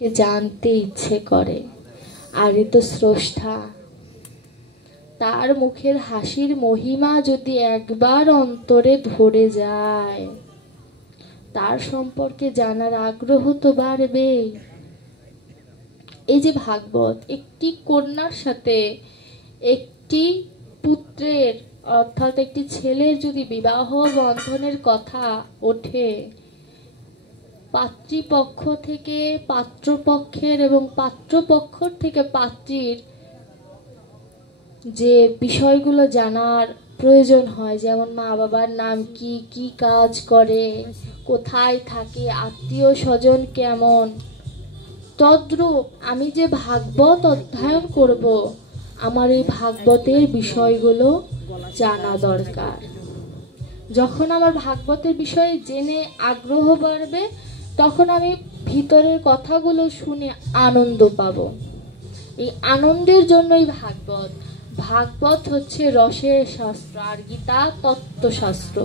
কে জানতে ইচ্ছে করে। আর এ তো স্রষ্টা, তার মুখের হাসির মহিমা যদি একবার অন্তরে ধরে যায়, তার সম্পর্কে জানার আগ্রহ তো বাড়বেই। এই যে ভাগবত, একটি কন্যার সাথে একটি পুত্রের অর্থাৎ একটি ছেলের যদি বিবাহ বন্ধনের কথা ওঠে, পাত্রীপক্ষ থেকে পাত্রপক্ষের এবং পাত্রপক্ষ থেকে পাত্রীর যে বিষয়গুলো জানার প্রয়োজন হয়, যেমন মা বাবার নাম কি, কি কাজ করে, কোথায় থাকে, আত্মীয় স্বজন কেমন, তদ্রূপ আমি যে ভাগবত অধ্যয়ন করব, আমার এই ভাগবতের বিষয়গুলো জানা দরকার। যখন আমার ভাগবতের বিষয়ে জেনে আগ্রহ বাড়বে, তখন আমি ভিতরের কথাগুলো শুনে আনন্দ পাব। এই আনন্দের জন্যই ভাগবত। ভাগবত হচ্ছে রসের শাস্ত্র, আর গীতা তত্ত্বশাস্ত্র।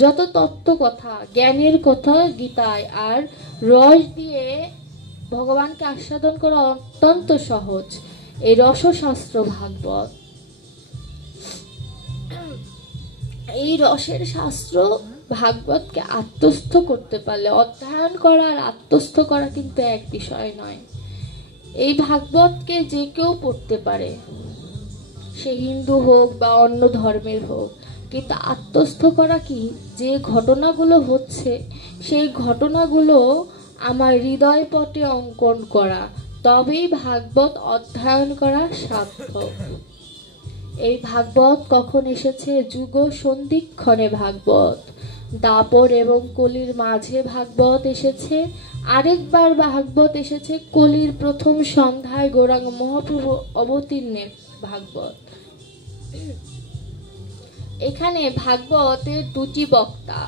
যত তত্ত্ব কথা, জ্ঞানের কথা গীতায়, আর রস দিয়ে ভগবানকে আস্বাদন করা অত্যন্ত সহজ। এই রসশাস্ত্র ভাগবত। এই রসের শাস্ত্র ভাগবতকে আত্মস্থ করতে পারলে, অধ্যয়ন করা আর আত্মস্থ করা কিন্তু এক বিষয় নয়। এই ভাগবতকে যে কেউ পড়তে পারে, সে হিন্দু হোক বা অন্য ধর্মের হোক, কিন্তু আত্মস্থ করা কি, যে ঘটনাগুলো হচ্ছে সেই ঘটনাগুলো আমার হৃদয় পটে অঙ্কন করা, তবেই ভাগবত অধ্যয়ন করা সার্থক। এই ভাগবত কখন এসেছে? যুগ সন্ধিক্ষণে ভাগবত, দাপর এবং কলির মাঝে ভাগবত এসেছে। আরেকবার ভাগবত এসেছে কলির প্রথম সন্ধ্যায় গৌরাঙ্গ মহাপ্রভু অবতীর্ণে ভাগবত। এখানে ভাগবতের দুটি বক্তা।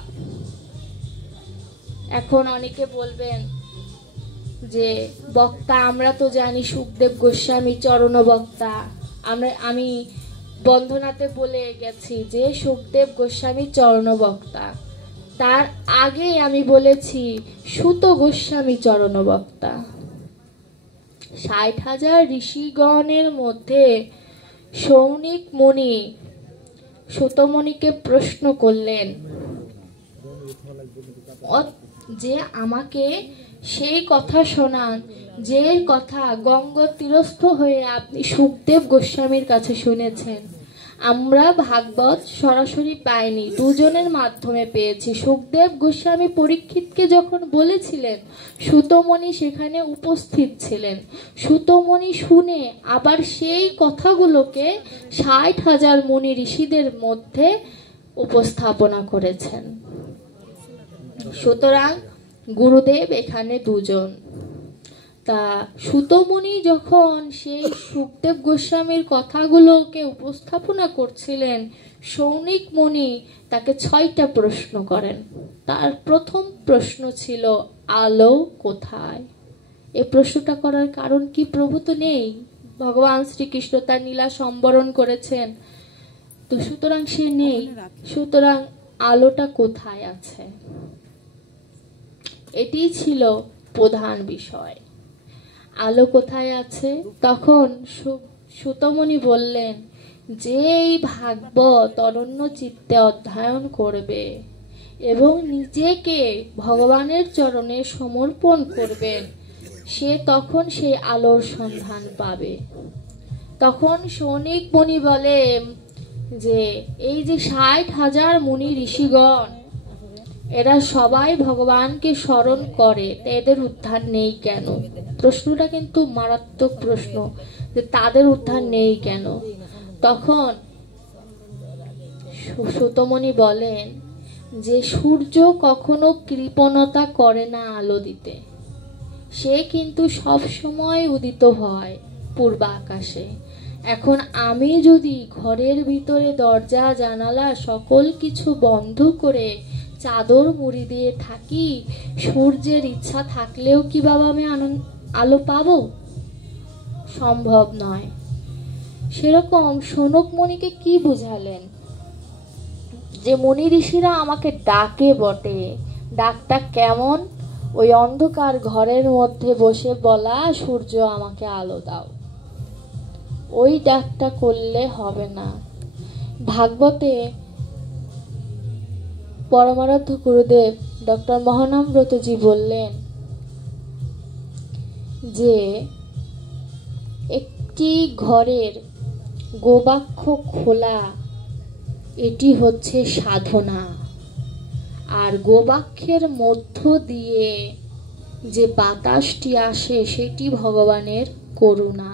এখন অনেকে বলবেন যে বক্তা আমরা তো জানি সুখদেব গোস্বামী চরণ বক্তা। আমি বন্ধনাতে বলে গেছি যে সুখদেব গোস্বামী চরণ বক্তা। তার আগে আমি বলেছি সুত গোস্বামী চরণ বক্তা। ৬০,০০০ ঋষিগণের মধ্যে সৌনিক মুনি সুতমণিকে প্রশ্ন করলেন যে আমাকে সেই কথা শোনান যে কথা গঙ্গা তীরস্থ হয়ে আপনি সুখদেব গোস্বামীর কাছে শুনেছেন। আমরা ভাগবত সরাসরি পাইনি, দুজনের মাধ্যমে পেয়েছি। সুখদেব গোস্বামী পরীক্ষিতকে যখন বলেছিলেন, সুতমণি সেখানে উপস্থিত ছিলেন। সুতমণি শুনে আবার সেই কথাগুলোকে ৬০,০০০ মুনি ঋষিদের মধ্যে উপস্থাপনা করেছেন। সুতরাং গুরুদেব এখানে দুজন। তা সুতমণি যখন সেই সুখদেব গোস্বামীর কথাগুলোকে উপস্থাপনা করছিলেন, সৌনিক মুনি তাকে ৬টা প্রশ্ন করেন। তার প্রথম প্রশ্ন ছিল, আলো কোথায়? এই প্রশ্নটা করার কারণ কি? প্রভু তো নেই, ভগবান শ্রীকৃষ্ণ তার নীলা সম্বরণ করেছেন, তো সুতরাং সে নেই। সুতরাং আলোটা কোথায় আছে? এটি ছিল প্রধান বিষয়। আলো কোথায় আছে? তখন সুতমণি বললেন যে এই ভাগবত অনন্য চিত্তে অধ্যয়ন করবে এবং নিজেকে ভগবানের চরণে সমর্পণ করবেন, সে তখন সেই আলোর সন্ধান পাবে। তখন সৌনিক মুনি বলে যে এই যে ৬০,০০০ মুনি ঋষিগণ, এরা সবাই ভগবানকে স্মরণ করে, এদের উদ্ধার নেই কেন? প্রশ্নটা কিন্তু মারাত্মক প্রশ্ন, যে তাদের উদ্ধার নেই কেন? তখন সুতমণি বলেন যে সূর্য কখনো কৃপণতা করে না আলো দিতে, সে কিন্তু সব সময় উদিত হয় পূর্ব আকাশে। এখন আমি যদি ঘরের ভিতরে দরজা জানালা সকল কিছু বন্ধ করে চাদর মুড়ি দিয়ে থাকি, সূর্যের ইচ্ছা থাকলেও কি বাবা আমি আলো পাবো? সম্ভব নয়। সেরকম সৌনক মুনিকে কি বুঝালেন? যে মুনি ঋষিরা আমাকে ডাকে বটে, ডাকটা কেমন? ওই অন্ধকার ঘরের মধ্যে বসে বলা, সূর্য আমাকে আলো দাও, ওই ডাকটা করলে হবে না। ভাগবতে পরমারাধ্য গুরুদেব ডক্টর মহানামব্রতজি বললেন যে একটি ঘরের গোবাক্ষ খোলা এটি হচ্ছে সাধনা, আর গোবাক্ষের মধ্য দিয়ে যে বাতাসটি আসে সেটি ভগবানের করুণা।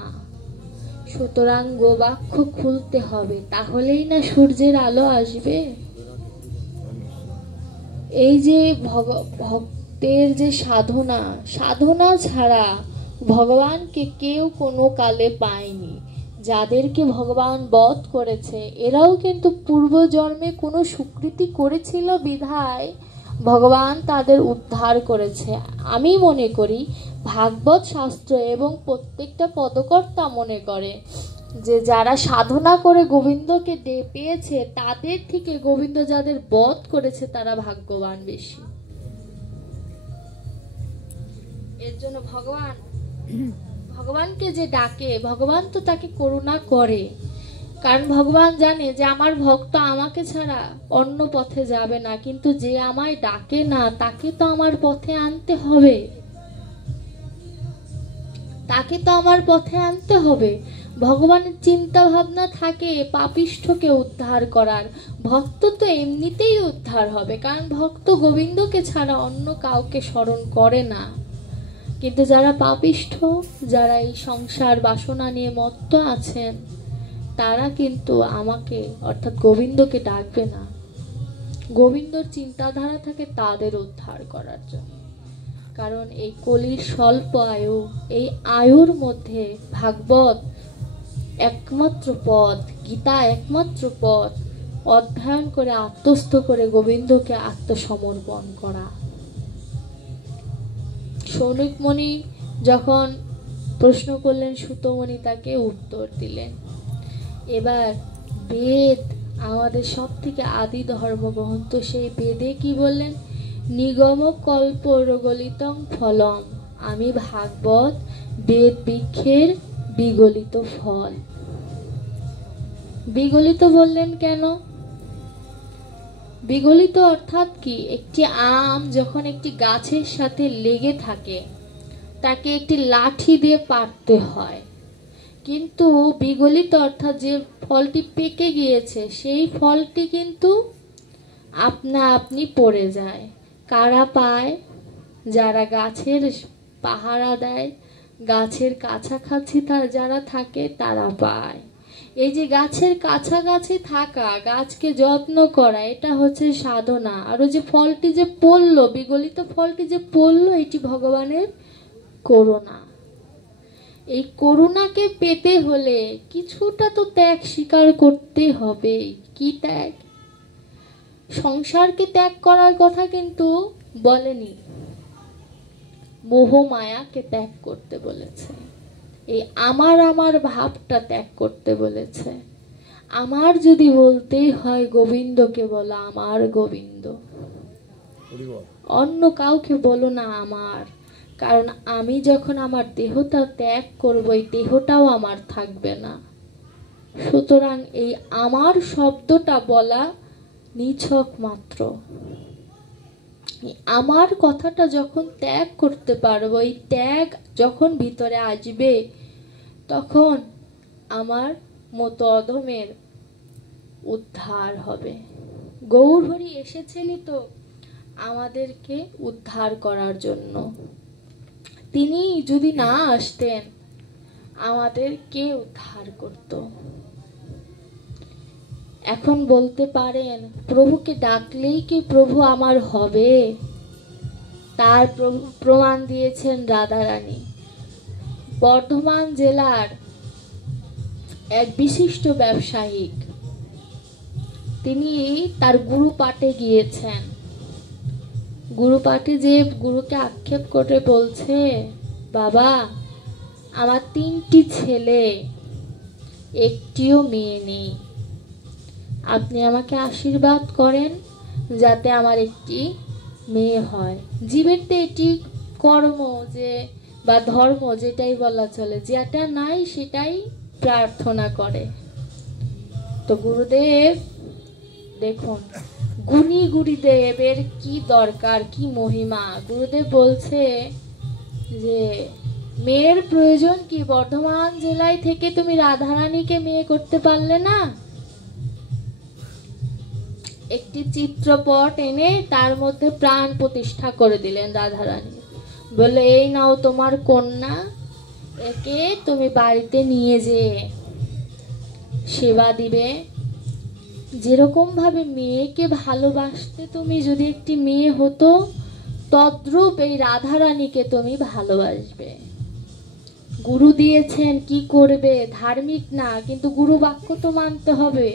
সুতরাং গোবাক্ষ খুলতে হবে, তাহলেই না সূর্যের আলো আসবে। এই যে ভক্তের যে সাধনা, সাধনা ছাড়া ভগবানকে কেউ কোনো কালে পায়নি। যাদেরকে ভগবান বধ করেছে এরাও কিন্তু পূর্বজন্মে কোনো সুকৃতি করেছিল বিধায় ভগবান তাদের উদ্ধার করেছে। আমি মনে করি ভাগবত শাস্ত্র এবং প্রত্যেকটা পদকর্তা মনে করে যে যারা সাধনা করে গোবিন্দকে পেয়েছে তাদের থেকে গোবিন্দ যাদের বধ করেছে তারা ভাগ্যবান বেশি। এর জন্য ভগবানকে যে ডাকে ভগবান তো তাকে করুণা করে, কারণ ভগবান জানে যে আমার ভক্ত আমাকে ছাড়া অন্য পথে যাবে না, কিন্তু যে আমায় ডাকে না তাকে তো আমার পথে আনতে হবে, তাকে তো আমার পথে আনতে হবে। ভগবানের চিন্তা ভাবনা থাকে পাপিষ্ঠকে উদ্ধার করার। ভক্ত তো এমনিতেই উদ্ধার হবে, কারণ ভক্ত গোবিন্দকে ছাড়া অন্য কাউকে স্মরণ করে না। কিন্তু যারা পাপিষ্ঠ, যারা এই সংসার বাসনা নিয়ে মত্ত আছেন, তারা কিন্তু আমাকে অর্থাৎ গোবিন্দকে ডাকবে না। গোবিন্দর চিন্তাধারা থাকে তাদের উদ্ধার করার জন্য। কারণ এই কলির স্বল্প আয়ু, এই আয়ুর মধ্যে ভাগবত একমাত্র পথ, গীতা একমাত্র পথ, অধ্যয়ন করে আত্মস্থ করে গোবিন্দকে আত্মসমর্পণ করা। সৌনকমণি যখন প্রশ্ন করলেন সুতমণি তাকে উত্তর দিলেন। এবার বেদ আমাদের সব থেকে আদি ধর্মগ্রন্থ, সেই বেদে কি বললেন? নিগম কল্প রগলিতং ফলম, আমি ভাগবত বেদ বৃক্ষের বিগলিত ফল। বিগলিত বললেন কেন? বিগলিত অর্থাৎ কি? একটি আম যখন একটি গাছের সাথে লেগে থাকে তাকে একটি লাঠি দিয়ে পাড়তে হয়, কিন্তু বিগলিত অর্থাৎ যে ফলটি পেকে গিয়েছে সেই ফলটি কিন্তু আপনা আপনি পড়ে যায়। কারা পায়? যারা গাছের পাহারা দেয়, গাছের কাছাকাছি যারা থাকে তারা পায়। এই যে গাছের কাছাকাছি থাকা, গাছকে যত্ন করা, এটা হচ্ছে সাধনা। আর যে ফলটি যে পড়লো, বিগলিত ফলটি যে পড়লো, এটি ভগবানের করুণা। এই করুণাকে পেতে হলে কিছুটা তো ত্যাগ স্বীকার করতে হবে। কি ত্যাগ? সংসারকে ত্যাগ করার কথা কিন্তু বলেনি, মোহ মায়াকে ত্যাগ করতে বলেছে। এই আমার আমার ভাবটা ত্যাগ করতে বলেছে। আমার যদি বলতেই হয় গোবিন্দকে বলো আমার গোবিন্দ, অন্য কাউকে বলো না আমার। কারণ আমি যখন আমার দেহটা ত্যাগ করব, এই দেহটাও আমার থাকবে না। সুতরাং এই আমার শব্দটা বলা নিছক মাত্র। আমার কথাটা যখন ত্যাগ করতে পারবো, এই ত্যাগ যখন ভিতরে আসবে, তখন আমার মতো অধমের উদ্ধার হবে। গৌরহরি এসেছেনই তো আমাদেরকে উদ্ধার করার জন্য। তিনি যদি না আসতেন আমাদের কে উদ্ধার করত? এখন বলতে পারেন প্রভুকে ডাকলেই কি প্রভু আমার হবে? তার প্রমাণ দিয়েছেন রাধারানী। বর্ধমান জেলার এক বিশিষ্ট ব্যবসায়িক, তিনি তার গুরু পাঠে গিয়েছেন। গুরু পাঠে যে গুরুকে আক্ষেপ করে বলছে, বাবা আমার 3টি ছেলে, একটিও মেয়ে নেই, আপনি আমাকে আশীর্বাদ করেন যাতে আমার একটি মেয়ে হয়। জীবের তো এটি কর্ম যে বা ধর্ম, যেটাই বলা চলে, যেটা নাই সেটাই প্রার্থনা করে। তো গুরুদেব দেখুন, গুণী গুরুদেবের কি দরকার, কি মহিমা। গুরুদেব বলছে যে মেয়ের প্রয়োজন কি? বর্ধমান জেলায় থেকে তুমি রাধারানীকে মেয়ে করতে পারলে না? একটি চিত্রপট এনে তার মধ্যে প্রাণ প্রতিষ্ঠা করে দিলেন রাধারানী। বলে এই নাও তোমার কন্যা, একে তুমি বাড়িতে নিয়ে যেয়ে সেবা দিবে। যেরকম ভাবে মেয়েকে ভালোবাসতে তুমি যদি একটি মেয়ে হতো, তদ্রূপ এই রাধারানীকে তুমি ভালোবাসবে। গুরু দিয়েছেন, কি করবে? ধার্মিক না, কিন্তু গুরু বাক্য তো মানতে হবে।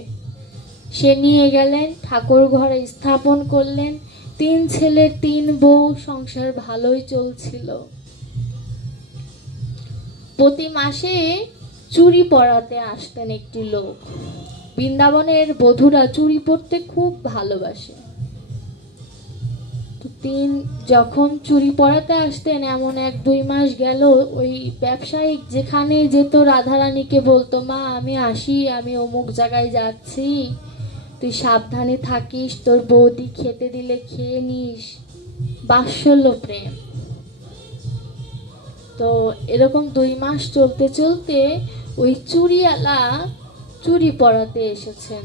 সে নিয়ে গেলেন, ঠাকুর ঘরে স্থাপন করলেন। 3 ছেলের 3 বউ, সংসার ভালোই চলছিল। প্রতি মাসে চুরি পরাতে আসতেন একটি লোক। বৃন্দাবনের বধূরা চুরি পরতে খুব ভালোবাসে। তো যখন চুরি পরাতে আসতেন, এমন 1-2 মাস গেল, ওই ব্যবসায়িক যেখানে যেত রাধারানীকে বলতো, মা আমি আসি, আমি অমুক জায়গায় যাচ্ছি, তুই সাবধানে থাকিস, তোর বৌদি খেতে দিলে খেয়ে নিস। বাৎসল্য প্রেম। তো এরকম 2 মাস চলতে চলতে ওই চুরিওয়ালা চুরি পরাতে এসেছেন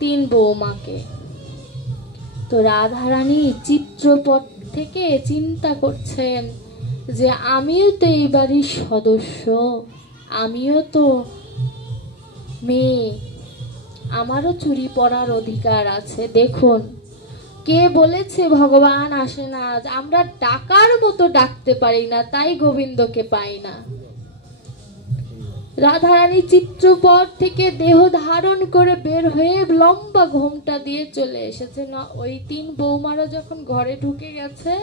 3 বৌমাকে। তো রাধারানী চিত্রপট থেকে চিন্তা করছেন যে আমিও তো এই বাড়ির সদস্য, আমিও তো মেয়ে, আমারও চুরি পরার অধিকার আছে। দেখুন, কে বলেছে ভগবান আসে না? আমরা ডাকার মতো ডাকতে পারি না, তাই গোবিন্দকে পাই না। রাধারানী চিত্রপট থেকে দেহ ধারণ করে বের হয়ে লম্বা ঘোমটা দিয়ে চলে এসেছে। ওই 3 বৌমারা যখন ঘরে ঢুকে গেছে,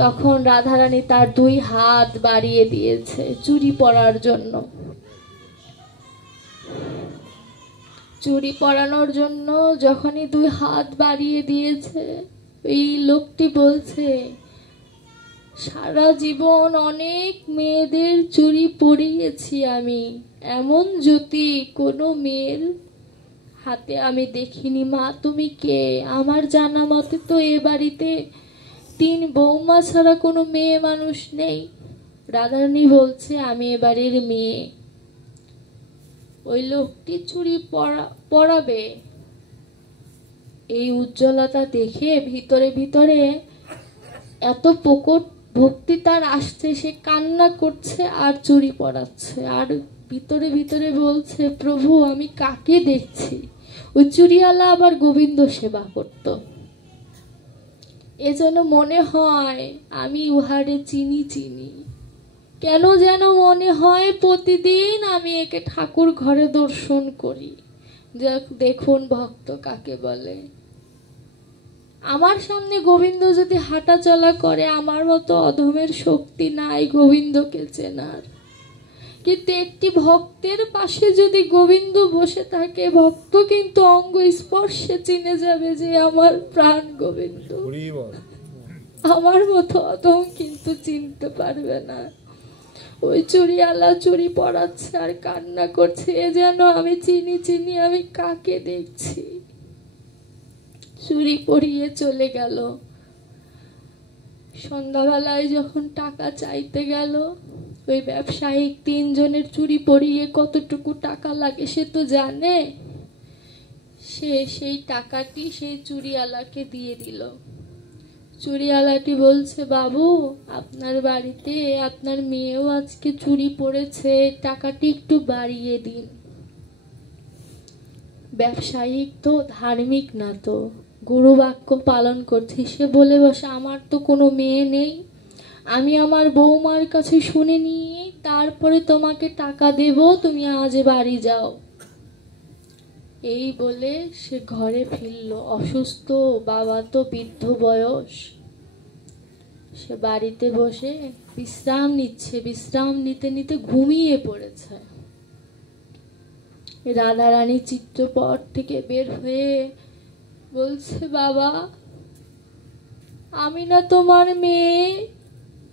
তখন রাধারানী তার 2 হাত বাড়িয়ে দিয়েছে চুরি পরার জন্য। চুরি পরানোর জন্য যখনই 2 হাত বাড়িয়ে দিয়েছে, এই লোকটি বলছে, সারা জীবন অনেক মেয়েদের চুরি পরিয়েছি আমি, এমন জ্যোতি কোনো মেয়ের হাতে আমি দেখিনি। মা তুমি কে? আমার জানা মতে তো এ বাড়িতে 3 বৌমা ছাড়া কোনো মেয়ে মানুষ নেই। রাধারানী বলছে, আমি এ বাড়ির মেয়ে। ওই লোকটি চুরি পরাবে, এই উজ্জ্বলতা দেখে ভিতরে ভিতরে এত প্রকট ভক্তি তার আসছে, সে কান্না করছে আর চুরি পরাচ্ছে, আর ভিতরে ভিতরে বলছে, প্রভু আমি কাকে দেখছি? ওই চুরিওয়ালা আবার গোবিন্দ সেবা করত। এজন্য মনে হয় আমি উহারে চিনি চিনি। কেন যেন মনে হয় প্রতিদিন আমি একে ঠাকুর ঘরে দর্শন করি। দেখুন ভক্ত কাকে বলে। আমার সামনে গোবিন্দ যদি হাঁটা চলা করে, আমার মতো অধমের শক্তি নাই গোবিন্দকে চেনার। কিন্তু একটি ভক্তের পাশে যদি গোবিন্দ বসে থাকে, ভক্ত কিন্তু অঙ্গ স্পর্শে চিনে যাবে যে আমার প্রাণ গোবিন্দ। আমার মতো অধম কিন্তু চিনতে পারবে না। ওই চুরিওয়ালা চুরি পরাচ্ছে আর কান্না করছে, এ যেন আমি চিনি চিনি, আমি কাকে দেখছি। চুরি পরিয়ে চলে গেল। সন্ধ্যাবেলায় যখন টাকা চাইতে গেল, ওই ব্যবসায়িক 3 জনের চুরি পরিয়ে কতটুকু টাকা লাগে সে তো জানে। সে সেই টাকাটি সেই চুরিওয়ালাকে দিয়ে দিল। চুরিওয়ালাটি বলছে, বাবু আপনার বাড়িতে আপনার মেয়েও আজকে চুরি পড়েছে, টাকাটি একটু বাড়িয়ে দিন। ব্যবসায়িক তো ধার্মিক না, তো গুরু বাক্য পালন করছে। সে বলে বসে, আমার তো কোনো মেয়ে নেই, আমি আমার বৌমার কাছে শুনে নিয়ে তারপরে তোমাকে টাকা দেব, তুমি আজ বাড়ি যাও। এই বলে সে ঘরে ফিরল। অসুস্থ বাবা, তো বৃদ্ধ বয়স, সে বাড়িতে বসে বিশ্রাম নিচ্ছে। বিশ্রাম নিতে নিতে ঘুমিয়ে পড়েছে। রাধারানী চিত্রপট থেকে বের হয়ে বলছে, বাবা আমি না তোমার মেয়ে,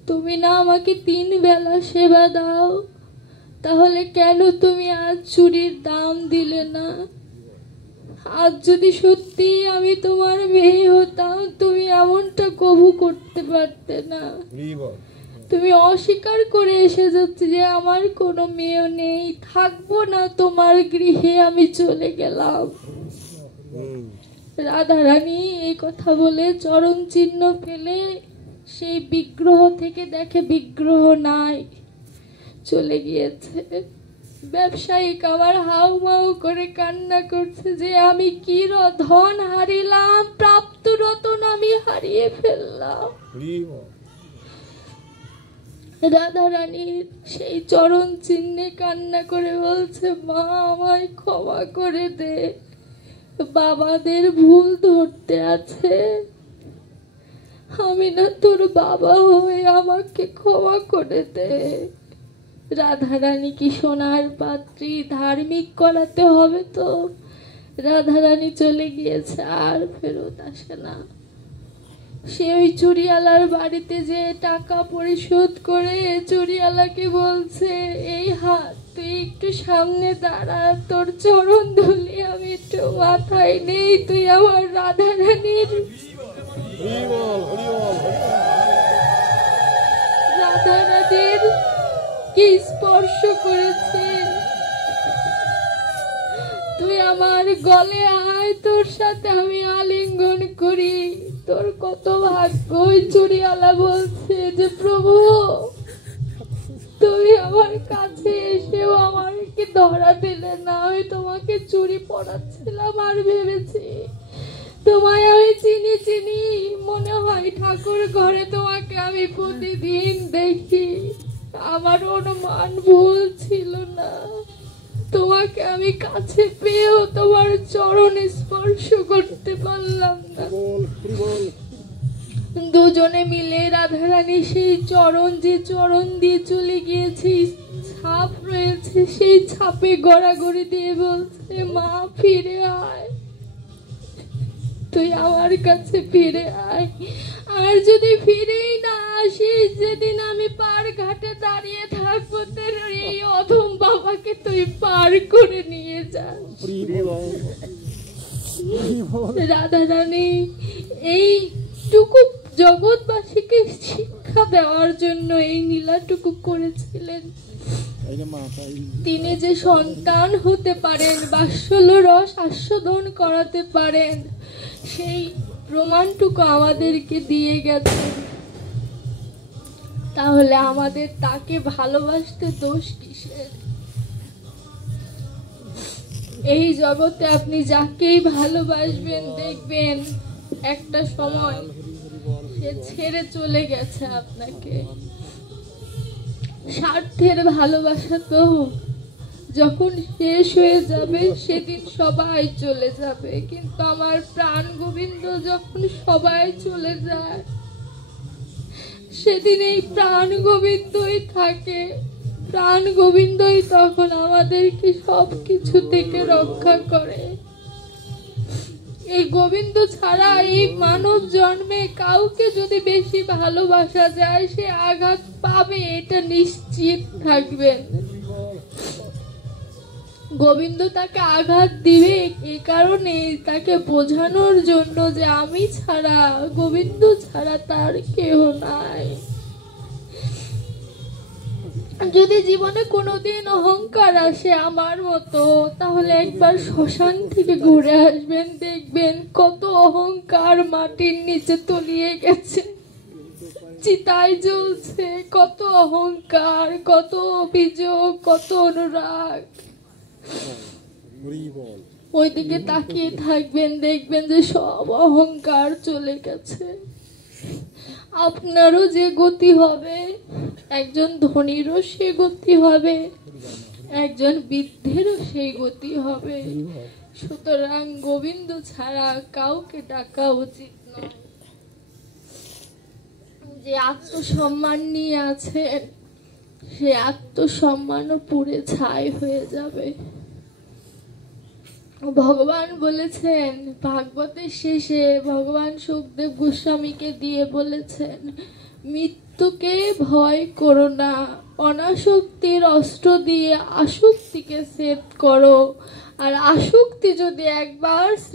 তুমি না আমাকে 3 বেলা সেবা দাও, তাহলে কেন তুমি আজ চুরির দাম দিলে না? আজ যদি সত্যি আমি তোমার মেয়ে হতাম, তুমি এমনটা কবু করতে পারতে না। তুমি অস্বীকার করে এসে যাচ্ছে যে আমার কোনো মেয়ে নেই, থাকবো না তোমার গৃহে, আমি চলে গেলাম। রাধারানী এই কথা বলে চরণ চিহ্ন ফেলে সেই বিগ্রহ থেকে দেখে বিগ্রহ নাই, চলে গিয়েছে। ব্যবসায়িক আমার হাউ মাউ করে কান্না করছে যে আমি কি ধন হারিলাম, প্রাপ্ত রতন আমি হারিয়ে ফেললাম। রাধারানীর সেই চরণ চিহ্নে কান্না করে বলছে, মা আমায় ক্ষমা করে দে, বাবাদের ভুল ধরতে আছে, আমি না তোর বাবা হয়ে আমাকে ক্ষমা করে দে। রাধারানী কি সোনার পাত্রী, ধার্মিক করাতে হবে তো। রাধারানী চলে গিয়েছে, আর ফেরত আসে না। সে ওই চুরিয়ালার বাড়িতে যে টাকা পরিশোধ করে চুরিয়ালাকে বলছে, এই হাত তুই একটু সামনে দাঁড়া, তোর চরণ ধুলি আমি একটু মাথায় নেই, তুই আমার রাধারানীর কি স্পর্শ করেছে, তুই আমার গলে আয়, তোর সাথে আমি আলিঙ্গন করি, তোর কত ভাগ্য। ওই চুরিয়ালা বলছে যে প্রভু তুমি আমার কাছে এসেও আমাকে ধরা দিলে না, আমি তোমাকে চুরি পড়াচ্ছিলাম আর ভেবেছি তোমায় আমি চিনি চিনি, মনে হয় ঠাকুর ঘরে তোমাকে আমি প্রতিদিন দেখি, আমার অনুমান ভুল ছিল না, তোমাকে আমি কাছে পেয়েও তোমার চরণ স্পর্শ করতে পারলাম না। দুজনে মিলে রাধারানী সেই চরণ, যে চরণ দিয়ে চলে গিয়েছে, ছাপ রয়েছে, সেই ছাপে গড়াগড়ি দিয়ে বলছে, মা ফিরে আয়, তুই আমার কাছে ফিরে আয়, আর যদি ফিরেই না আসিস, যেদিন আমি পার ঘাটে দাঁড়িয়ে থাকবো, তোর এই অধম বাবাকে তুই পার করে নিয়ে যাস। রাধারানী এইটুকু জগৎবাসীকে শিক্ষা দেওয়ার জন্য এই লীলাটুকু করেছিলেন। তিনি যে সন্তান হতে পারেন, বাৎসল্য রস আস্বাদন করাতে পারেন, সেই প্রমাণটুকু আমাদেরকে দিয়ে গেছেন। তাহলে আমাদের তাকে ভালোবাসতে দোষ কিসের? এই জগতে আপনি যাকেই ভালোবাসবেন, দেখবেন একটা সময় সে ছেড়ে চলে গেছে আপনাকে। স্বার্থের ভালোবাসা তো যখন শেষ হয়ে যাবে সেদিন সবাই চলে যাবে, কিন্তু আমার প্রাণ গোবিন্দ যখন সবাই চলে যায়, সেদিন এই প্রাণ গোবিন্দই থাকে। প্রাণ গোবিন্দই তখন আমাদেরকে সবকিছু থেকে রক্ষা করে। এই গোবিন্দ ছাড়া এই মানব জন্মে কাউকে যদি বেশি ভালোবাসা যায়, সে আঘাত পাবে, এটা নিশ্চিত থাকবেন। গোবিন্দ তাকে আঘাত দিবে এ কারণে, তাকে বোঝানোর জন্য যে আমি ছাড়া, গোবিন্দ ছাড়া তার কেউ নাই। যদি জীবনে কোনোদিন অহংকার আসে আমার মতো, তাহলে একবার শ্মশান থেকে ঘুরে আসবেন, দেখবেন কত অহংকার মাটির নিচে তলিয়ে গেছে, চিতায় জ্বলছে, কত অহংকার, কত অভিযোগ, কত অনুরাগ। ওইদিকে তাকিয়ে থাকবেন, দেখবেন যে সব অহংকার চলে গেছে। আপনারও যে গতি হবে, একজন ধনীরও সে গতি হবে, একজন বৃদ্ধেরও সেই গতি হবে। সুতরাং গোবিন্দ ছাড়া কাউকে ডাকা উচিত নয়। যে আত্মসম্মান নিয়ে আছেন, সে আত্মসম্মানও পুড়ে ছাই হয়ে যাবে। ভগবান বলেছেন, ভাগবতের শেষে ভগবান সুখদেব গোস্বামীকে দিয়ে বলেছেন, মৃত্যুকে ভয় করো না, অনাসক্তির অস্ত্র দিয়ে আসক্তিকে ছেদ করো। আর আসক্তি যদি একবার